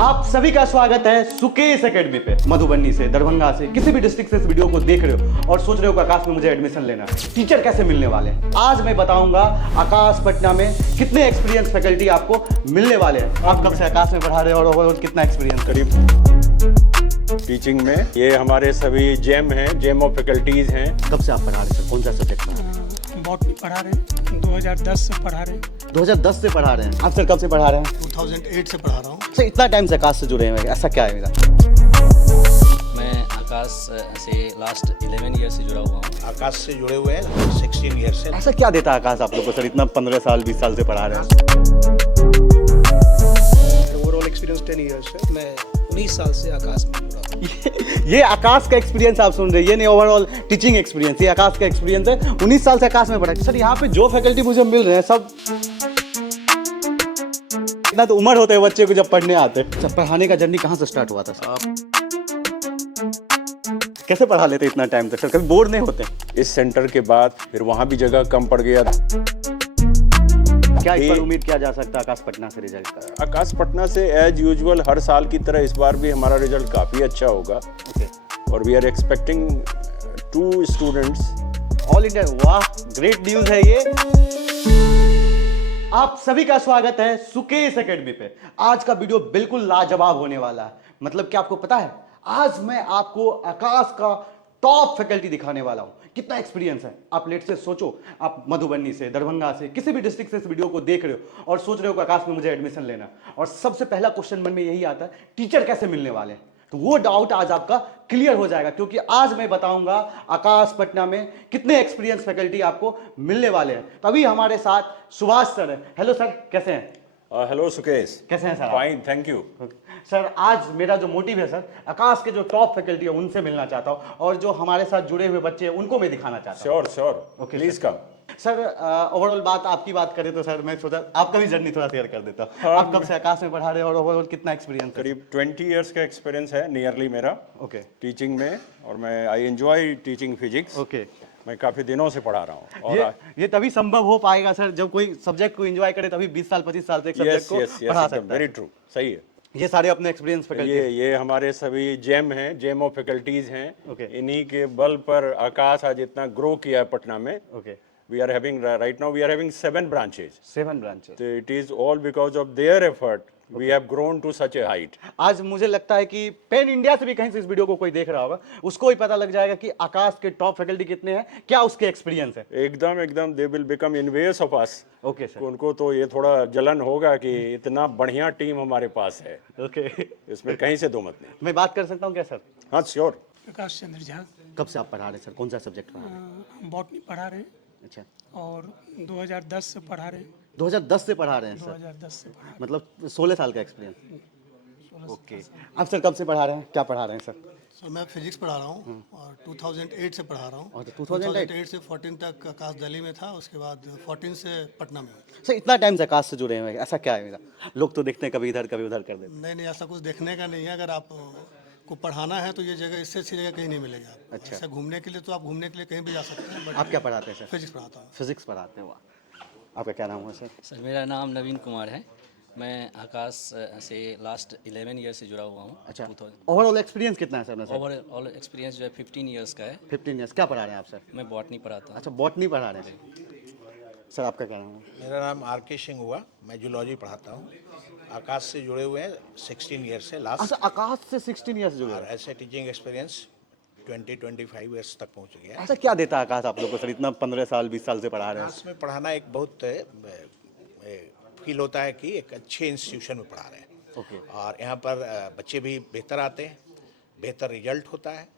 आप सभी का स्वागत है सुकेश एकेडमी पे। मधुबनी से, दरभंगा से, किसी भी डिस्ट्रिक्ट से इस वीडियो को देख रहे हो और सोच रहे हो कि आकाश में मुझे एडमिशन लेना है, टीचर कैसे मिलने वाले हैं, आज मैं बताऊंगा आकाश पटना में कितने एक्सपीरियंस फैकल्टी आपको मिलने वाले हैं। आप कब से आकाश में पढ़ा रहे हो और ओवरऑल कितना एक्सपीरियंस? करीब टीचिंग में ये हमारे सभी जेम हैं, जेम ऑफ फैकल्टीज हैं। कब से आप पढ़ा रहे हैं? कौन सा सब्जेक्ट पढ़ा रहे हैं? बॉटनी पढ़ा रहे हैं, 2010 से पढ़ा रहे हैं। 2010 से पढ़ा रहे हैं। आप सर कब से पढ़ा रहे हैं? 2008 से पढ़ा रहा हूँ। सर इतना टाइम से आकाश से जुड़े हैं, ऐसा क्या है मेरा? मैं आकाश से लास्ट 11 ईयर से जुड़ा हुआ हूँ। आकाश से जुड़े हुए हैं 16 ईयर से। ऐसा क्या देता है आकाश आप लोग को सर, इतना 15 साल 20 साल से पढ़ा रहे हैं? ओवरऑल एक्सपीरियंस 10 ईयर्स है। मैं 19 साल से आकाश में जुड़ा हूँ। ये आकाश का एक्सपीरियंस आप सुन रहे हैं, ये नहीं ओवरऑल टीचिंग एक्सपीरियंस, ये आकाश का एक्सपीरियंस है। 19 साल से आकाश में पढ़ा। सर यहाँ पे जो फैकल्टी मुझे मिल रहे हैं सब इतना तो उम्र होते है बच्चे को जब पढ़ने आते हैं। सर पढ़ाने का जर्नी कहाँ से स्टार्ट हुआ था सर? कैसे पढ़ा लेते इतना टाइम तक सर? कभी बोर नहीं होते? इस सेंटर के बाद फिर वहाँ भी जगह कम पड़ गया। क्या इस पर उम्मीद किया जा सकता है आकाश पटना से रिजल्ट का? आकाश पटना से एज यूजुअल हर साल की तरह इस बार भी हमारा रिजल्ट काफ़ी अच्छा होगा। ओके। और we are expecting 2 students all India. वाह, ग्रेट न्यूज है ये। आप सभी का स्वागत है सुकेश एकेडमी पे। आज का वीडियो बिल्कुल लाजवाब होने वाला है। मतलब क्या आपको पता है, आज मैं आपको आकाश का टॉप फैकल्टी दिखाने वाला हूं। कितना एक्सपीरियंस है आप लेट से सोचो। आप मधुबनी से, दरभंगा से, किसी भी डिस्ट्रिक्ट से इस वीडियो को देख रहे हो और सोच रहे हो कि आकाश में मुझे एडमिशन लेना है, और सबसे पहला क्वेश्चन मन में यही आता है, टीचर कैसे मिलने वाले हैं? तो वो डाउट आज आपका क्लियर हो जाएगा, क्योंकि आज मैं बताऊंगा आकाश पटना में कितने एक्सपीरियंस फैकल्टी आपको मिलने वाले हैं। तो अभी हमारे साथ सुभाष सर हैं। हेलो सर, कैसे हैं? हेलो सुकेश, कैसे हैं सर आप? Fine, thank you. सर आज मेरा जो मोटिव है सर, आकाश के जो टॉप फैकल्टी है उनसे मिलना चाहता हूँ, और जो हमारे साथ जुड़े हुए बच्चे हैं उनको मैं दिखाना चाहता हूँ। Sure sure, Okay, please sir. Come. Sir overall बात आपकी बात करें तो सर मैं सोचा आपका भी जर्नी थोड़ा शेयर कर देता हूँ। आप कब से आकाश में पढ़ा रहे हैं और ओवरऑल कितना एक्सपीरियंस? करीब 20 इयर्स का एक्सपीरियंस है नियरली मेरा ओके टीचिंग में। और मैं I enjoy teaching physics. Okay. मैं काफ़ी दिनों से पढ़ा रहा हूँ। और ये तभी संभव हो पाएगा सर जब कोई सब्जेक्ट को एंजॉय करे, तभी 20 साल 25 साल से एक सब्जेक्ट को पढ़ा सकता है। वेरी ट्रू, सही है। ये सारे अपने एक्सपीरियंस फैकल्टी ये हमारे सभी जेम हैं, जेम ऑफ फैकल्टीज हैं। Okay. इन्हीं के बल पर आकाश आज इतना ग्रो किया है पटना में। Okay. We are having right now we are having 7 branches. 7 branches. तो it is all because of their effort we have grown to such a height. आज मुझे लगता है कि पैन इंडिया से भी कहीं से इस वीडियो को कोई देख रहा होगा, उसको ही पता लग जाएगा कि आकाश के टॉप फैकल्टी कितने हैं, क्या उसके एक्सपीरियंस है। एकदम एकदम they will become envious of us. Okay sir. उनको तो ये थोड़ा जलन होगा कि इतना बढ़िया टीम हमारे पास है। ओके। इसमें कहीं से दो मत नहीं। मैं बात कर सकता हूँ क्या सर? हाँ श्योर। प्रकाश चंद्र झा। कब से आप पढ़ा रहे हैं सर? कौन सा सब्जेक्ट पढ़ा रहे हैं? बॉटनी पढ़ा रहे हैं अच्छा, और 2010 से पढ़ा रहे हैं। 2010 से पढ़ा रहे हैं सर, 2010 से पढ़ा मतलब 16 साल का एक्सपीरियंस। ओके। आप सर कब से पढ़ा रहे हैं, क्या पढ़ा रहे हैं सर? सर मैं फिजिक्स पढ़ा रहा हूँ और 2008 से पढ़ा रहा हूँ। और 2008 से 14 तक आकाश दिल्ली में था, उसके बाद 14 से पटना में हूँ। सर इतना टाइम से आकाश से जुड़े हैं, ऐसा क्या है मेरा? लोग तो देखते हैं कभी इधर कभी उधर कर देते नहीं ऐसा कुछ देखने का नहीं है। अगर आप को पढ़ाना है तो ये जगह, इससे अच्छी जगह कहीं नहीं मिलेगा। अच्छा। ऐसा घूमने के लिए तो आप घूमने के लिए कहीं भी जा सकते हैं। हैं। बट आप क्या पढ़ाते हैं सर? फिजिक्स पढ़ाता हूँ। फिजिक्स पढ़ाते हैं। वाह, आपका क्या नाम है सर? सर मेरा नाम नवीन कुमार है। मैं आकाश से लास्ट 11 ईयर से जुड़ा हुआ हूँ। अच्छा, ओवरऑल एक्सपीरियंस कितना है सर? ओवरऑल एक्सपीरियंस जो है 15 ईयर्स का है। 15 ईयर्स। क्या पढ़ा रहे हैं आप सर? मैं बॉटनी पढ़ाता हूँ। अच्छा, बॉटनी पढ़ा रहे हैं सर। आपका क्या नाम है? मेरा नाम आर.के. सिंह हुआ, मैं जूलॉजी पढ़ाता हूँ। आकाश से जुड़े हुए हैं 16 ईयर से लास्ट। अच्छा, आकाश से 16 ईयर्स जुड़े और हैं। ऐसे टीचिंग एक्सपीरियंस 20-25 ईयर्स तक पहुँच गया है। ऐसा क्या देता है आकाश आप लोग को सर, इतना 15 साल 20 साल से पढ़ा रहे हैं? आकाश में पढ़ाना एक बहुत फील होता है कि एक अच्छे इंस्टीट्यूशन में पढ़ा रहे हैं। ओके। और यहाँ पर बच्चे भी बेहतर आते हैं, बेहतर रिजल्ट होता है।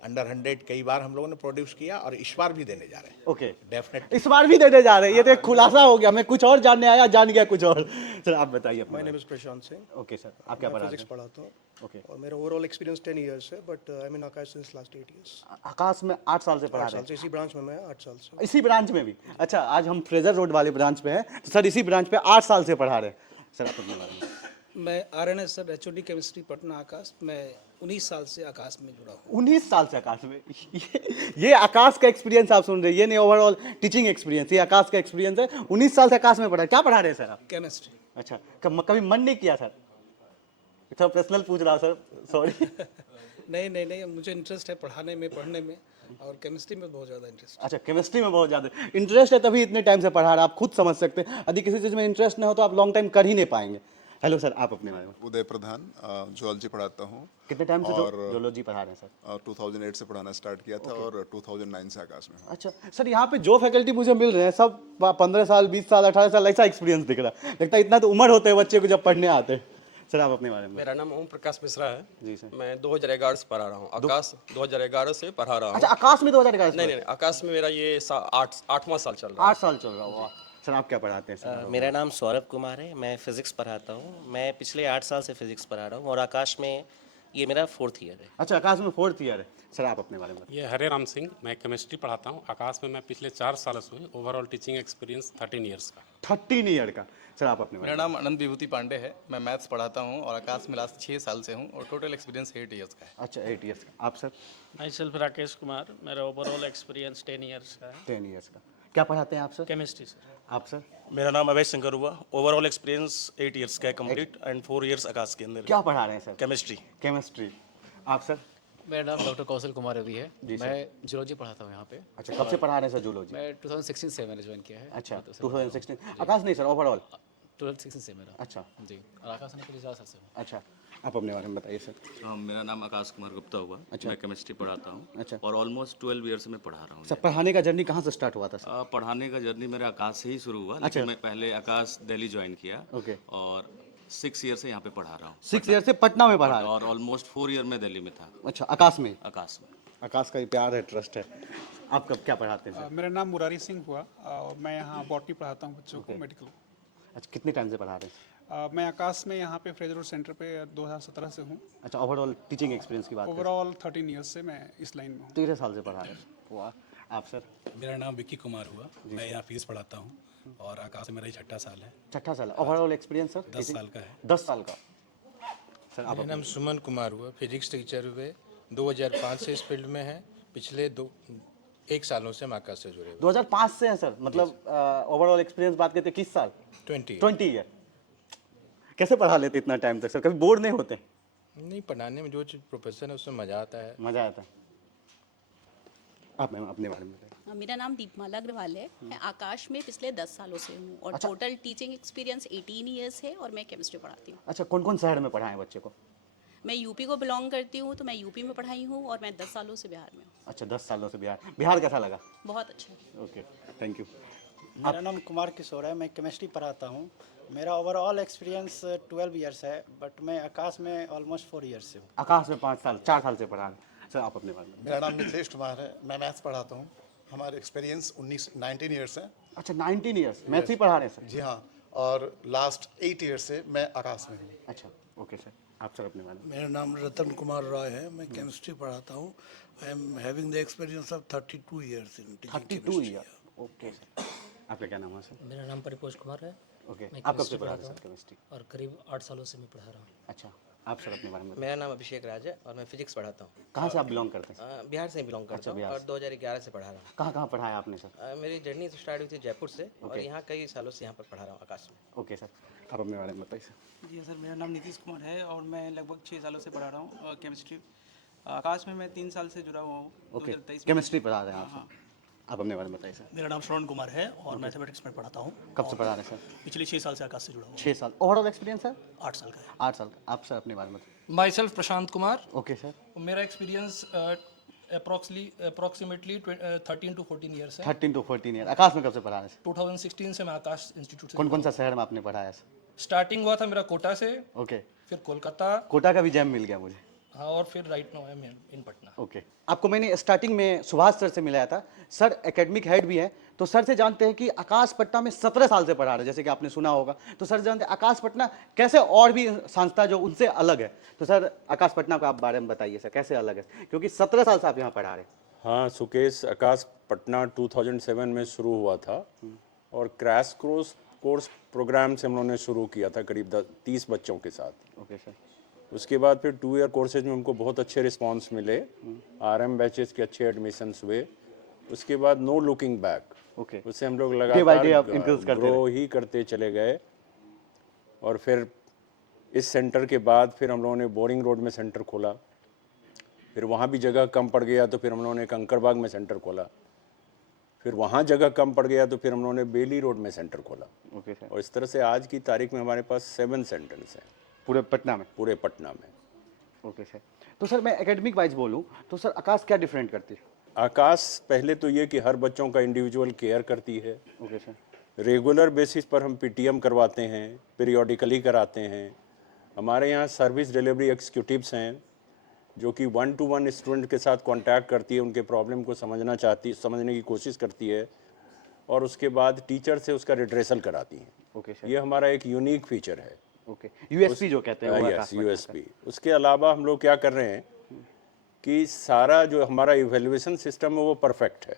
अंडर 100 कई बार हम लोगों ने प्रोड्यूस किया और इस बार भी देने जा रहे हैं। ओके। डेफिनेट। इस बार भी देने जा रहे हैं, ये तो एक खुलासा हो गया। मैं कुछ और जानने आया, जान गया कुछ और। सर आप बताइए अपना। My name is Prashant Singh. Okay sir, आप क्या पढ़ा रहे फिजिक्स हैं? पढ़ाता हूँ ओके। और मेरा ओवरऑल एक्सपीरियंस 10 ईयर्स है, but I mean Akash since last 8 years. Akash में 8 साल से पढ़ा 8 रहे साल से इसी ब्रांच में मैं 8 साल से। हैं? इसी ब्रांच में भी? अच्छा, आज हम फ्रेजर रोड वाले ब्रांच पे हैं, तो सर इसी ब्रांच पे 8 साल से पढ़ा रहे हैं। सर आप अपने बारे में। मैं RNS sir HOD chemistry Patna Akash. मैं 19 साल से आकाश में जुड़ा हूँ। 19 साल से आकाश में। ये आकाश का एक्सपीरियंस आप सुन रहे हैं, ये नहीं ओवरऑल टीचिंग एक्सपीरियंस, ये आकाश का एक्सपीरियंस है। 19 साल से आकाश में पढ़ा। क्या पढ़ा रहे हैं सर आप? केमिस्ट्री। अच्छा, कभी मन नहीं किया सर थोड़ा पर्सनल पूछ रहा सर, सॉरी। नहीं नहीं नहीं, मुझे इंटरेस्ट है पढ़ाने में, पढ़ने में, और केमिस्ट्री में बहुत ज़्यादा इंटरेस्ट। अच्छा, केमिस्ट्री में बहुत ज़्यादा इंटरेस्ट है, तभी इतने टाइम से पढ़ा रहा है। आप खुद समझ सकते हैं, यदि किसी चीज़ में इंटरेस्ट नहीं हो तो आप लॉन्ग टाइम कर ही नहीं पाएंगे। हेलो सर, आप अपने बारे में उदय प्रधान, जूलॉजी पढ़ाता हूँ। कितने टाइम से और जूलॉजी पढ़ा रहे हैं सर? 2008 से पढ़ाना स्टार्ट किया था और 2009 से आकाश में हूँ। अच्छा सर, यहाँ पे जो फैकल्टी मुझे मिल रहे हैं सब 15 साल, 20 साल, 18 साल ऐसा एक्सपीरियंस दिख रहा है। लगता है इतना तो उम्र होते हैं बच्चे को जब पढ़ने आते हैं। सर आप अपने बारे में। मेरा नाम ओम प्रकाश मिश्रा है। जी सर। मैं 2011 से पढ़ा रहा हूँ, आकाश 2011 से पढ़ा रहा हूँ। अच्छा, आकाश में 2011 नहीं नहीं, आकाश में मेरा ये 8वां साल चल रहा है। 8 साल चल रहा हुआ। सर आप क्या पढ़ाते हैं सर? मेरा नाम सौरभ कुमार है, मैं फिज़िक्स पढ़ाता हूँ। मैं पिछले 8 साल से फिज़िक्स पढ़ा रहा हूँ और आकाश में ये मेरा 4th ईयर है। अच्छा, आकाश में 4th ईयर है। सर आप अपने बारे में। ये हरे राम सिंह, मैं केमिस्ट्री पढ़ाता हूँ। आकाश में मैं पिछले 4 साल से हूँ। ओवरऑल टीचिंग एक्सपीरियंस 13 ईयर्स का। 13 ईयर का। सर आप अपने बारे मेरा नाम अनंत विभूति पांडे है, मैं मैथ्स पढ़ाता हूँ और आकाश में लास्ट 6 साल से हूँ और टोटल एक्सपीरियंस 8 इयर्स का है। में। अच्छा, 8 ईयर्स का। आप sir? My self Rakesh Kumar, मेरा ओवरऑल एक्सपीरियंस 10 ईयर्स का है। 10 ईयर्स का। क्या पढ़ाते हैं आप सर? Chemistry sir. आप सर? मेरा नाम अभय शंकर हुआ, ओवरऑल एक्सपीरियंस 8 इयर्स का है कंप्लीट एंड 4 इयर्स आकाश के अंदर। क्या पढ़ा रहे हैं सर? केमिस्ट्री। केमिस्ट्री। आप सर? मेरा नाम डॉक्टर कौशल कुमार रवि है, मैं जूलॉजी पढ़ाता हूँ यहाँ पे। अच्छा, कब से पढ़ा रहे हैं सर जूलॉजी? मैं 2016 से मैंने ज्वाइन किया है। अच्छा, 2016। आकाश नहीं सर, ओवरऑल 2016 से मेरा। अच्छा जी, और आकाश ने पिछले 4 साल से हूँ। अच्छा, आप अपने बारे में बताइए सर। मेरा नाम आकाश कुमार गुप्ता हुआ। अच्छा। मैं केमिस्ट्री पढ़ाता हूँ। अच्छा। और ऑलमोस्ट 12 ईयर से मैं पढ़ा रहा हूँ। सर पढ़ाने का जर्नी कहाँ से स्टार्ट हुआ था सर? पढ़ाने का जर्नी मेरा आकाश से ही शुरू हुआ, अच्छा। लेकिन मैं पहले आकाश दिल्ली ज्वाइन किया। ओके। और 6 ईयर से यहाँ पे पढ़ा रहा हूँ। 6 ईयर से पटना में पढ़ा रहे हैं? और ऑलमोस्ट 4 ईयर में दिल्ली में था। अच्छा, आकाश में? आकाश में। आकाश का ही प्यार है, ट्रस्ट है। आप कब क्या पढ़ाते हैं सर? मेरा नाम मुरारी सिंह हुआ और मैं यहाँ बॉटनी पढ़ाता हूँ बच्चों को, मेडिकल। अच्छा, कितने टाइम से पढ़ा रहे हैं? मैं आकाश में यहाँ पे फ्रेजर रोड सेंटर पे 2017 से हूँ। अच्छा, ओवरऑल टीचिंग एक्सपीरियंस की बात करें? ओवरऑल 13 ईयर्स से मैं इस लाइन में हूँ। 13 साल से पढ़ा रहे हैं। वाह। आप सर? मेरा नाम विक्की कुमार हुआ, मैं यहाँ फीस पढ़ाता हूँ और आकाश में मेरा 6ठा साल है। 6ठा साल। Overall experience sir? 10 साल का है। 10 साल का। सर आप? मेरा नाम सुमन कुमार हुआ, फिजिक्स टीचर हुए 2005 से इस फील्ड में है। पिछले 1 सालों से हम आकाश से जुड़े हुए। 2005 से हैं सर, मतलब ओवरऑल एक्सपीरियंस बात करते हैं किस साल? 20 ईयर। कैसे पढ़ा लेते इतना टाइम तक सर? कभी बोर नहीं होते? नहीं, पढ़ाने में जो चीज़ प्रोफेशन है उसमें मज़ा आता है। मज़ा आता है। आप मैम अपने बारे में बताइए। मेरा नाम दीपमाला अग्रवाल है, मैं आकाश में पिछले 10 सालों से हूँ और अच्छा। टोटल टीचिंग एक्सपीरियंस 18 ईयर्स है और मैं केमिस्ट्री पढ़ाती हूँ। अच्छा, कौन कौन शहर में पढ़ाएं बच्चे को? मैं यूपी को बिलोंग करती हूँ, तो मैं यूपी में पढ़ाई हूँ और मैं 10 सालों से बिहार में हूँ। अच्छा, 10 सालों से बिहार। बिहार कैसा लगा? बहुत अच्छा। Okay, thank you. मेरा नाम कुमार किशोर है, मैं केमिस्ट्री पढ़ाता हूँ। मेरा ओवरऑल एक्सपीरियंस 12 ईयर्स है, बट मैं आकाश में ऑलमोस्ट 4 ईयर्स से हूँ। आकाश में 5 साल, 4 साल से पढ़ा रहे हैं। सर आप अपने बारे में। मेरा नाम मिथिलेश कुमार है, मैं मैथ्स पढ़ाता हूँ। हमारे एक्सपीरियंस 19 ईयर्स है। अच्छा, 19 ईयर्स मैथ्स ही पढ़ा रहे हैं सर? जी हाँ, और लास्ट 8 ईयर्स से मैं आकाश में हूँ। अच्छा, ओके सर। आप सर अपने बारे में। मेरा नाम रतन कुमार रॉय है, मैं केमिस्ट्री पढ़ाता हूँ। I am having the experience of 32 years in teaching. 32 year. Okay sir. आपका क्या नाम है सर? मेरा नाम परिपोष कुमार है। ओके, आप कब से पढ़ा रहे हैं सर केमिस्ट्री? और करीब 8 सालों से मैं पढ़ा रहा हूँ। अच्छा, आप सर अपने बारे में। मेरा नाम अभिषेक राज है और मैं फिजिक्स पढ़ाता हूँ। कहाँ से आप बिलोंग करते हैं? बिहार से बिलोंग करता हूँ और 2011 से पढ़ा रहा हूँ। कहाँ कहाँ पढ़ाया आपने सर? मेरी जर्नी स्टार्ट हुई थी जयपुर से और यहाँ कई सालों से यहाँ पर पढ़ा रहा हूँ आकाश में। ओके सर, आप अपने बारे में बताइए सर। जी सर, मेरा नाम नीतीश कुमार है और मैं लगभग 6 सालों से पढ़ा रहा हूँ केमिस्ट्री। आकाश में मैं 3 साल से जुड़ा हुआ हूँ। ओके, केमिस्ट्री पढ़ा रहे हैं आप? आप अपने बारे में बताइए सर। मेरा नाम श्रवण कुमार है और मैथमेटिक्स में पढ़ाता हूँ। कब से पढ़ा रहे हैं सर? पिछले 6 साल से आकाश से जुड़ा हूँ। 6 साल। Overall experience sir? 8 साल का है। 8 साल का। आप सर अपने बारे में बताइए। My self Prashant Kumar. Okay sir. मेरा एक्सपीरियंस अप्रॉक्सीमेटली 13 to 14 ईयर्स है। 13 to 14 ईयर। आकाश में कब से पढ़ा रहे हैं? 2016 से मैं आकाश इंस्टीट्यूट से। कौन कौन सा शहर में आपने पढ़ाया सर? स्टार्टिंग हुआ था मेरा कोटा से। ओके। फिर कोलकाता। कोटा का भी जैम मिल गया मुझे। हाँ, और फिर right now I am in Patna. Okay. आपको मैंने स्टार्टिंग में सुभाष सर से मिलाया था। सर एकेडमिक हेड भी हैं, तो सर से जानते हैं कि आकाश पटना में 17 साल से पढ़ा रहे हैं, जैसे कि आपने सुना होगा। तो सर जानते हैं आकाश पटना कैसे और भी संस्था जो उनसे अलग है। तो सर आकाश पटना को आप बारे में बताइए सर, कैसे अलग है, क्योंकि 17 साल से आप यहाँ पढ़ा रहे हैं। हाँ सुकेश, आकाश पटना 2007 में शुरू हुआ था और क्रैश कोर्स प्रोग्राम से हम लोगों ने शुरू किया था करीब 30 बच्चों के साथ। Okay sir. उसके बाद फिर 2 ईयर कोर्सेज में हमको बहुत अच्छे रिस्पांस मिले, RM बैचेस के अच्छे एडमिशन्स हुए। उसके बाद नो लुकिंग बैक, ओके, उससे हम लोग लगातार ग्रो ही करते चले गए और फिर इस सेंटर के बाद फिर हम लोगों ने बोरिंग रोड में सेंटर खोला, फिर वहाँ भी जगह कम पड़ गया तो फिर हम लोगों ने कंकड़बाग में सेंटर खोला, फिर वहाँ जगह कम पड़ गया तो फिर हम लोगों ने बेली रोड में सेंटर खोला। Okay sir. और इस तरह से आज की तारीख में हमारे पास 7 सेंटर्स हैं पूरे पटना में? पूरे पटना में। Okay sir. तो सर मैं एकेडमिक वाइज बोलूँ तो सर आकाश क्या डिफरेंट करती है? आकाश पहले तो ये कि हर बच्चों का इंडिविजुअल केयर करती है। Okay sir. रेगुलर बेसिस पर हम पीटीएम करवाते हैं, पीरियोडिकली कराते हैं। हमारे यहाँ सर्विस डिलीवरी एग्जीक्यूटिव्स हैं जो कि 1-to-1 स्टूडेंट के साथ कांटेक्ट करती है, उनके प्रॉब्लम को समझने की कोशिश करती है और उसके बाद टीचर से उसका रिड्रेसल कराती हैं। Okay sir. ये हमारा एक यूनिक फीचर है। ओके, यूएसपी जो कहते हैं वो यस, यूएसपी। उसके अलावा हम लोग क्या कर रहे हैं कि सारा जो हमारा इवेल्युएशन सिस्टम है वो परफेक्ट है।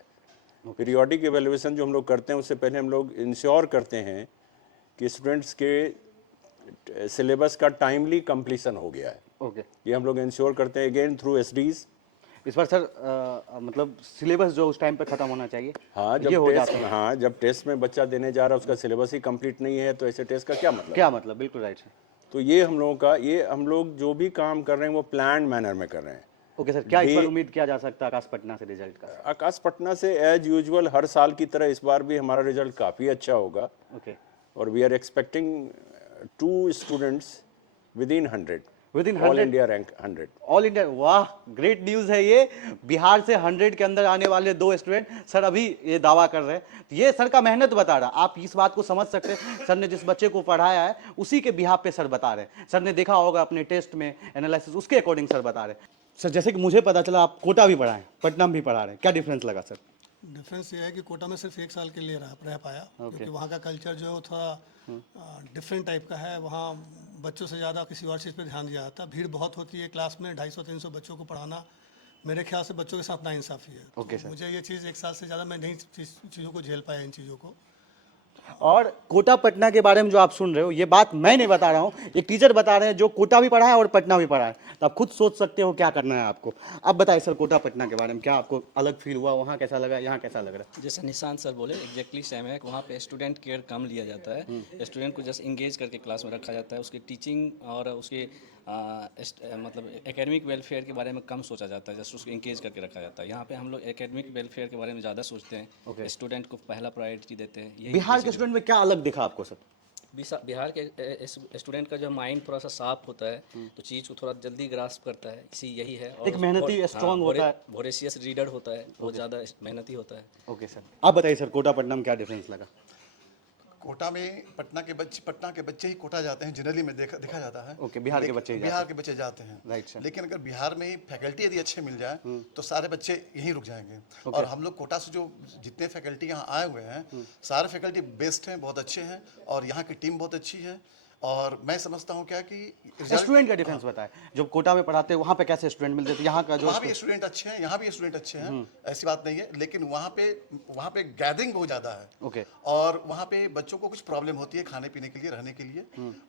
पीरियोडिक इवेल्युएशन जो हम लोग करते हैं उससे पहले हम लोग इंश्योर करते हैं कि स्टूडेंट्स के सिलेबस का टाइमली कंप्लीशन हो गया है। ओके। ये हम लोग इंश्योर करते हैं अगेन थ्रू एसडीज। इस बार सर मतलब सिलेबस जो उस टाइम पे खत्म होना चाहिए। हाँ, जब टेस्ट में बच्चा देने जा रहा है उसका सिलेबस ही कंप्लीट नहीं है तो ऐसे टेस्ट का क्या मतलब? क्या मतलब, बिल्कुल राइट सर। तो ये हम लोग जो भी काम कर रहे हैं वो प्लान मैनर में कर रहे हैं। ओके सर, क्या इस बार उम्मीद किया जा सकता है आकाश पटना से रिजल्ट का? आकाश पटना से एज यूजुअल हर साल की तरह इस बार भी हमारा रिजल्ट काफ़ी अच्छा होगा। ओके। और we are expecting 2 students within 100 100 all India rank 100 all India. वाह, ग्रेट न्यूज़ है ये। बिहार से 100 के अंदर आने वाले 2 स्टूडेंट सर अभी ये दावा कर रहे हैं। ये सर का मेहनत बता रहा। आप इस बात को समझ सकते हैं, सर ने जिस बच्चे को पढ़ाया है उसी के बिहाफ पे सर बता रहे हैं। सर ने देखा होगा अपने टेस्ट में एनालिसिस, उसके अकॉर्डिंग सर बता रहे हैं। सर जैसे कि मुझे पता चला आप कोटा भी पढ़ाएं, पटना में भी पढ़ा रहे हैं, क्या डिफरेंस लगा सर? डिफरेंस ये है कि कोटा में सिर्फ 1 साल के लिए रह पाया, क्योंकि वहाँ का कल्चर जो है वो थोड़ा डिफरेंट टाइप का है। वहाँ बच्चों से ज़्यादा किसी और चीज़ पे ध्यान दिया जाता है। भीड़ बहुत होती है क्लास में, 250-300 बच्चों को पढ़ाना मेरे ख्याल से बच्चों के साथ नाइंसाफ़ी है। ओके तो सर। मुझे ये चीज़ 1 साल से ज़्यादा मैं नहीं चीज़ों को झेल पाया इन चीज़ों को। और कोटा पटना के बारे में जो आप सुन रहे हो, ये बात मैं नहीं बता रहा हूँ, एक टीचर बता रहे हैं जो कोटा भी पढ़ा है और पटना भी पढ़ा है। तो आप खुद सोच सकते हो क्या करना है आपको। अब बताइए सर कोटा पटना के बारे में, क्या आपको अलग फील हुआ? वहाँ कैसा लगा, यहाँ कैसा लग रहा है? जैसे निशांत सर बोले एग्जैक्टली सेम है। वहाँ पे स्टूडेंट केयर कम लिया जाता है, स्टूडेंट को जस्ट इंगेज करके क्लास में रखा जाता है। उसकी टीचिंग और उसके मतलब एकेडमिक वेलफेयर के बारे में कम सोचा जाता है, जस्ट उसको इंगेज करके रखा जाता है। यहाँ पे हम लोग एकेडमिक वेलफेयर के बारे में ज़्यादा सोचते हैं, स्टूडेंट को पहला प्रायोरिटी देते हैं। बिहार के स्टूडेंट में क्या अलग दिखा आपको सर? बिहार के स्टूडेंट का जो माइंड थोड़ा सा साफ होता है तो चीज़ को थोड़ा जल्दी ग्रास्प करता है, इसी यही है। और एक मेहनती स्ट्रांग होता है, वोरेशियस रीडर होता है, बहुत ज़्यादा मेहनती होता है। ओके सर, आप बताइए सर कोटा पटना में क्या डिफरेंस लगा? कोटा में पटना के बच्चे ही कोटा जाते हैं, जनरली में देखा जाता है। ओके, बिहार के बच्चे जाते हैं। Right sir. लेकिन अगर बिहार में ही फैकल्टी यदि अच्छे मिल जाए तो सारे बच्चे यहीं रुक जाएंगे। और हम लोग कोटा से जो जितने फैकल्टी यहाँ आए हुए हैं सारे फैकल्टी बेस्ट हैं, बहुत अच्छे हैं और यहाँ की टीम बहुत अच्छी है। और मैं समझता हूँ क्या कि स्टूडेंट का डिफरेंस बताएं, जब कोटा में पढ़ाते हैं वहाँ पे कैसे स्टूडेंट मिलते थे, यहाँ का जो वहाँ भी स्टूडेंट अच्छे हैं, यहाँ भी स्टूडेंट अच्छे हैं, ऐसी बात नहीं है। लेकिन वहाँ पे गैदरिंग बहुत ज़्यादा है। ओके। और वहाँ पे बच्चों को कुछ प्रॉब्लम होती है खाने पीने के लिए, रहने के लिए,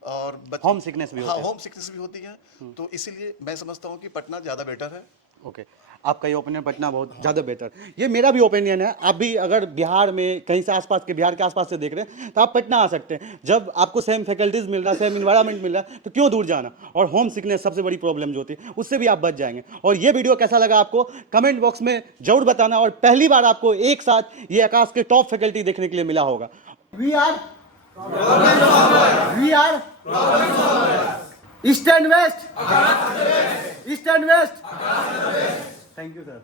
और होम सिकनेस भी होम सिकनेस भी होती है। तो इसीलिए मैं समझता हूँ कि पटना ज़्यादा बेटर है। ओके, आपका ये ओपिनियन पटना बहुत ज़्यादा बेहतर, ये मेरा भी ओपिनियन है। आप भी अगर बिहार में कहीं से आसपास के, बिहार के आसपास से देख रहे हैं तो आप पटना आ सकते हैं। जब आपको सेम फैकल्टीज मिल रहा है, सेम इन्वायरमेंट मिल रहा है, तो क्यों दूर जाना? और होम सिकनेस सबसे बड़ी प्रॉब्लम जो होती है उससे भी आप बच जाएंगे। और ये वीडियो कैसा लगा आपको कमेंट बॉक्स में जरूर बताना। और पहली बार आपको एक साथ ये आकाश के टॉप फैकल्टी देखने के लिए मिला होगा। We are east and west, east and west. Thank you sir.